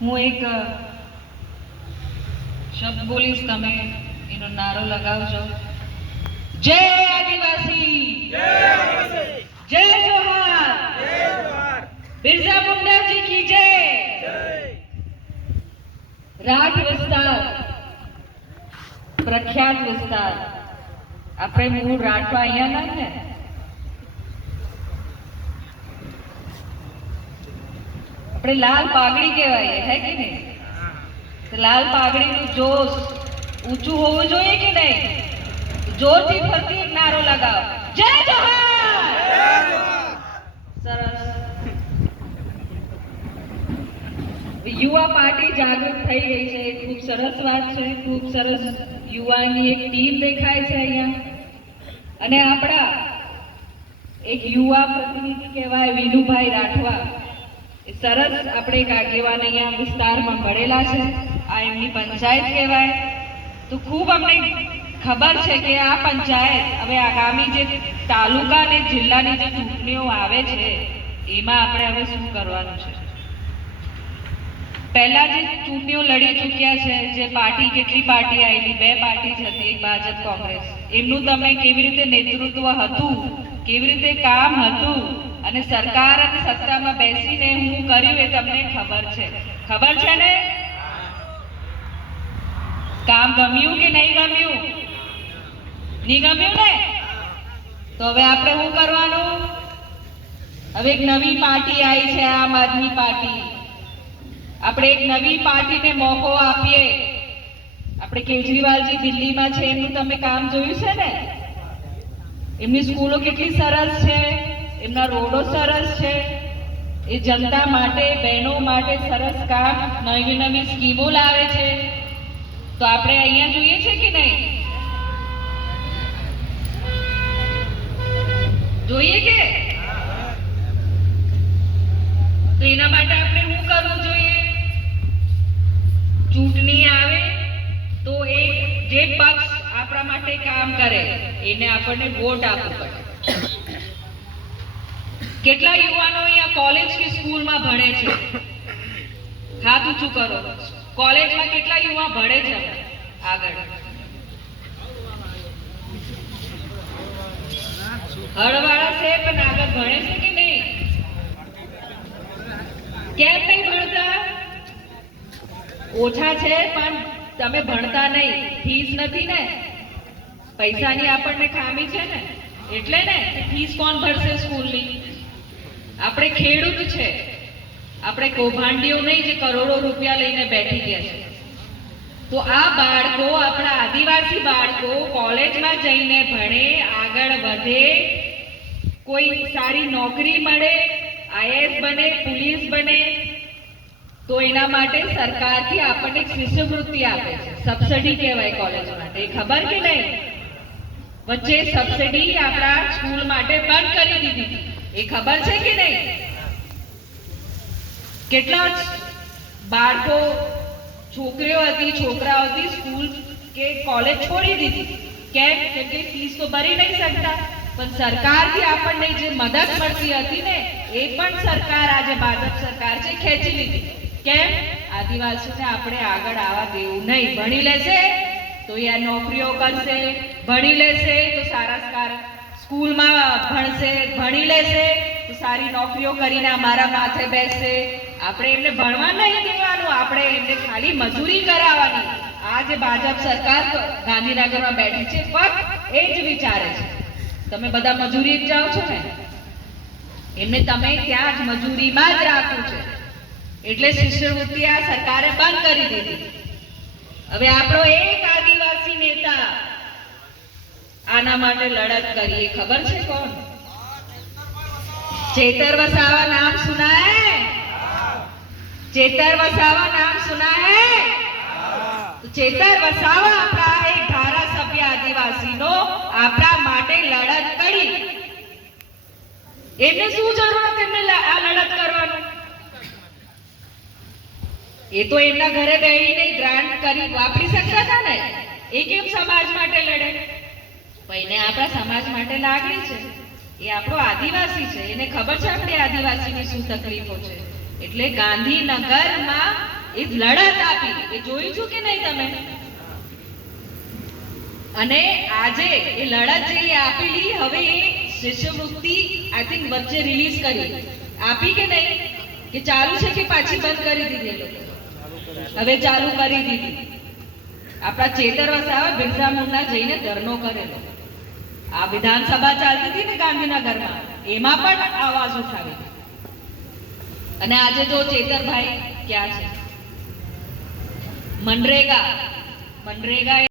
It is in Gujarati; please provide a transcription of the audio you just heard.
હું એક શબ્દ બોલીશ તમે એનો નારો લગાવજો. જય આદિવાસી! જય જોહાર બિરસા મુંડાજી કી જય! રાઠ વિસ્તાર પ્રખ્યાત વિસ્તાર. આપણે મૂળ રાઠવા અહીંયા ના ને? આપણે લાલ પાઘડી કહેવાય હે કે નહીં? લાલ પાઘડીનું જોશ ઊંચું હોવું જોઈએ કે નહીં? જોરથી ફરતી એક નારો લગાવ. જય જોહાર સરસ. યુવા પાર્ટી જાગૃત થઈ ગઈ છે. ખૂબ સરસ વાત છે. ખૂબ સરસ યુવાની એક ટીમ દેખાય છે અહીંયા. અને આપણા એક યુવા પ્રતિનિધિ કહેવાય વિનુભાઈ રાઠવા. સરસ આપણે એક આગેવાન અહીંયા વિસ્તારમાં મળેલા છે. આ એમની પંચાયત કહેવાય. તો ખૂબ અમને ખબર છે કે આ પંચાયત હવે આગામી જે તાલુકા અને જિલ્લાની જે ચૂંટણીઓ આવે છે, એમાં આપણે હવે શું કરવાનું છે? પહેલા જે ચૂંટણીઓ લડી ચૂક્યા છે, જે પાર્ટી કેટલી પાર્ટી આવેલી બે પાર્ટી જ હતી, એક ભાજપ કોંગ્રેસ. એમનું તમે કેવી રીતે નેતૃત્વ હતું, કેવી રીતે કામ હતું અને સરકાર અને સત્તામાં બેસીને હું કર્યું એ તમને ખબર છે. ખબર છે ને? કામ ગમ્યું કે નહીં ગમ્યું? નહીં ગમ્યું ને? તો હવે આપણે શું કરવાનું? હવે એક નવી પાર્ટી આવી છે, આમ આદમી પાર્ટી. આપણે એક નવી પાર્ટીને મોકો આપીએ. આપણે કેજરીવાલજી દિલ્હીમાં છે, એમનું તમે કામ જોયું છે ને? એમની સ્કૂલો કેટલી સરસ છે. એમના રોડો સરસ છે. એ જનતા માટે, બહેનો માટે સરસ કામ, નવી નવી સ્કીમો લાવે છે. તો આપણે અહીંયા જોઈએ છે કે નહીં? જોઈએ કે? તો એના માટે આપણે શું કરવું જોઈએ? ચૂંટણી આવે તો એ જે પક્ષ આપણા માટે કામ કરે, એને આપણને વોટ આપવો પડે. કેટલા યુવાનો અહીંયા કોલેજ કે સ્કૂલમાં ભણે છે? હાથ ઊંચું કરો? કોલેજમાં કેટલા યુવા ભણે છે આગળ. હળવાળા છે પણ આગળ ભણે છે કે નહીં? કેમ નહીં ભણતા? ઓછા છે, પણ તમે ભણતા નહીં. ફીસ નથી ને? પૈસાની આપણને ખામી છે ને? એટલે ને ફીસ કોણ ભરશે સ્કૂલની આપણે ખેડૂત છે. આપણે કૌભાંડીઓ નહીં જે કરોડો રૂપિયા લઈને બેઠી ગયા છે. તો આ બાળકો, આપણા આદિવાસી બાળકો, કોલેજમાં જઈને ભણે, આગળ વધે, કોઈ સારી નોકરી મળે આઈએસ બને, પોલીસ બને, તો એના માટે સરકારથી આપણને શિષ્યવૃત્તિ આપે છે. સબસિડી કહેવાય કોલેજ માટે. ખબર કે નહીં? વચ્ચે સબસિડી આપણા સ્કૂલ માટે બંધ કરી દીધી હતી. એ ખબર છે કે નહીં? કેટલા બાળકો, છોકરીઓ હતી, છોકરાઓ હતી, સ્કૂલ કે કોલેજ છોડી દીધી. કેમ? કેમ કે ફીસ તો ભરી નહીં શકતા. પણ સરકારથી આપણને જે મદદ મળતી હતી ને, એ પણ સરકાર આજે ભાજપ સરકાર છે ખેંચી લીધી. કેમ? આદિવાસીઓને આપણે આગળ આવવા દેવું નહીં. ભણી લેશે તો યા નોકરીઓ કરશે, ભણી લેશે તો સારા સારા સ્કૂલમાં ભણશે, ભણી લેશે, તો સારી નોકરીઓ કરીને અમારા માથે બેસશે. આપણે એમને ભણવા નહીં દેવાનું, આપણે એમને ખાલી મજૂરી કરાવવાની. આ જે ભાજપ સરકાર ગાંધીનગરમાં બેઠી છે, ફક્ત એ જ વિચારે છે. તમે બધા મજૂરી જ જાઓ છો ને? એમને તમે ત્યાં જ મજૂરીમાં જ રાખવું છે. એટલે શિષ્યવૃત્તિ આ સરકારે બંધ કરી દીધી. હવે આપણો એક આદિવાસી નેતા આના માટે લડત કરીએ, ખબર છે કોણ? ચેતર વસાવા નામ સુના ચેતર વસાવા નામ સુના ચેતર વસાવા આપણા એક ધારાસભ્ય આદિવાસીનો આપણા માટે લડત કરી. એમને શું જરૂર તેમને આ લડત કરવાનું? એ તો એમના ઘરે બેહીને ગ્રાન્ટ કરી વાપરી શકતા હતા ને? એ કેમ સમાજ માટે લડે? એને આપણા સમાજ માટે લાગણી છે. એ આપણો આદિવાસી છે. એને ખબર છે આપણી આદિવાસીની શું તકલીફો છે? એટલે ગાંધીનગરમાં એ લડત આપી. એ જોયું છું કે નહીં તમે? અને આજે એ લડત જે આપેલી, હવે એ શિષ્યવૃત્તિ આઈ થિંક વચ્ચે રિલીઝ કરી. આપી કે નહીં? કે ચાલુ છે કે પાછી બંધ કરી દીધી હવે ચાલુ કરી દીધી. આપણા ચેતર વસાવા બિરસા મુંડા જઈને ધરનો કરેલો. આ વિધાનસભા ચાલતી હતી ને ગાંધીનગરમાં, એમાં પણ આવાજ ઉઠાવી અને આજે જો ચેતરભાઈ ક્યાં છે? મનરેગા મનરેગા